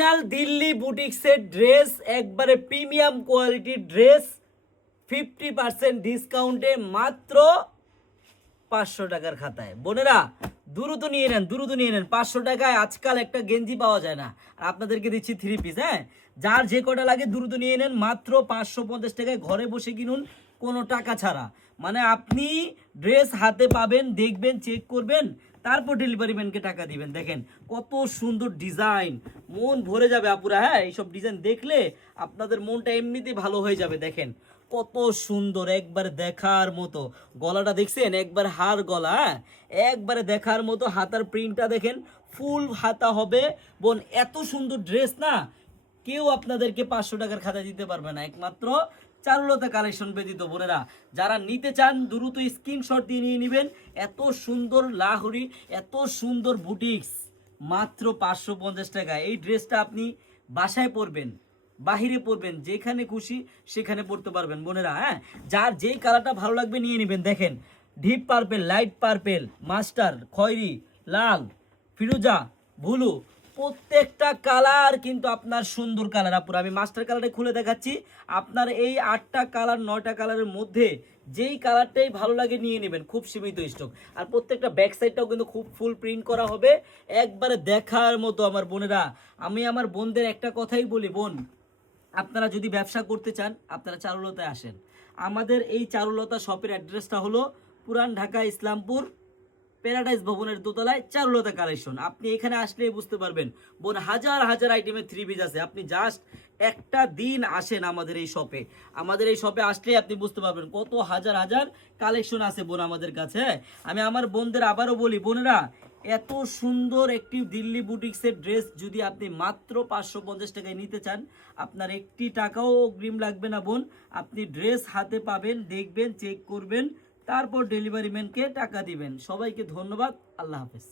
Original Delhi বুটিক্সের dress, একবারে premium কোয়ালিটির ড্রেস, 50% ডিসকাউন্টে মাত্র 500 টাকার খাতায়। বোনেরা দ্রুত নিয়ে নেন, দ্রুত নিয়ে নেন। 500 টাকায় আজকাল একটা গেঞ্জি পাওয়া যায় না, আর আপনাদেরকে দিচ্ছি 3 পিস। হ্যাঁ, যার যে কটা লাগে দ্রুত নিয়ে নেন, মাত্র 550 টাকায়। ঘরে বসে কিনুন কোনো টাকা ছাড়া। মানে আপনি ড্রেস হাতে পাবেন, দেখবেন, চেক করবেন, তারপর ডেলিভারি ম্যানকে টাকা দিবেন। দেখেন কত সুন্দর ডিজাইন, মন ভরে যাবে আপুরা। হ্যাঁ, এইসব ডিজাইন দেখলে আপনাদের মনটা এমনিতেই ভালো হয়ে যাবে। দেখেন কত সুন্দর, একবার দেখার মতো। গলাটা দেখছেন, একবার হার গলা। হ্যাঁ, একবারে দেখার মতো। হাতার প্রিন্টটা দেখেন, ফুল হাতা হবে। বোন এত সুন্দর ড্রেস না, কেউ আপনাদেরকে 500 টাকার খাতা দিতে পারবে না, একমাত্র চারুলতা কালেকশন ব্যতীত। বোনেরা যারা নিতে চান দ্রুত স্ক্রিনশট দিয়ে নিয়ে নেবেন। এত সুন্দর লাহোরি, এত সুন্দর বুটিক্স, মাত্র 550 টাকা। এই ড্রেসটা আপনি বাসায় পরবেন, বাহিরে পরবেন, যেখানে খুশি সেখানে পড়তে পারবেন। বোনেরা হ্যাঁ, যার যেই কালারটা ভালো লাগবে নিয়ে নেবেন। দেখেন deep purple, light purple, master, খয়েরি, লাল, ফিরোজা, ব্লু, প্রত্যেকটা কালার কিন্তু আপনার সুন্দর কালার। আপুরা আমি মাস্টার কালারটা খুলে দেখাচ্ছি। আপনার এই 8টা কালার 9টা কালারের মধ্যে যেই কালারটাই ভালো লাগে নিয়ে নেবেন, খুব সীমিত স্টক। আর প্রত্যেকটা ব্যাক সাইডটাও কিন্তু খুব ফুল প্রিন্ট করা হবে, একবারে দেখার মতো। আমার বোনেরা, আমি আমার বোনদের একটা কথাই বলি, বোন আপনারা যদি ব্যবসা করতে চান আপনারা চারুলতায় আসেন। আমাদের এই চারুলতা শপের অ্যাড্রেসটা হলো পুরান ঢাকা ইসলামপুর প্যারাডাইস ভবনের দোতলায় চারুলতা কালেকশন। আপনি এখানে আসলেই বুঝতে পারবেন বোন, হাজার হাজার আইটেমের 3 পিস আছে। আপনি জাস্ট একটা দিন আসেন আমাদের এই শপে। আমাদের এই শপে আসলেই আপনি বুঝতে পারবেন কত হাজার হাজার কালেকশন আছে বোন আমাদের কাছে। আমি আমার বোনদের আবারও বলি, বোনেরা এত সুন্দর একটি দিল্লি বুটিক্সের ড্রেস যদি আপনি মাত্র 550 টাকায় নিতে চান, আপনার একটি টাকাও অগ্রিম লাগবে না বোন। আপনি ড্রেস হাতে পাবেন, দেখবেন, চেক করবেন, তারপর ডেলিভারি ম্যানকে টাকা দিবেন। সবাইকে ধন্যবাদ, আল্লাহ হাফেজ।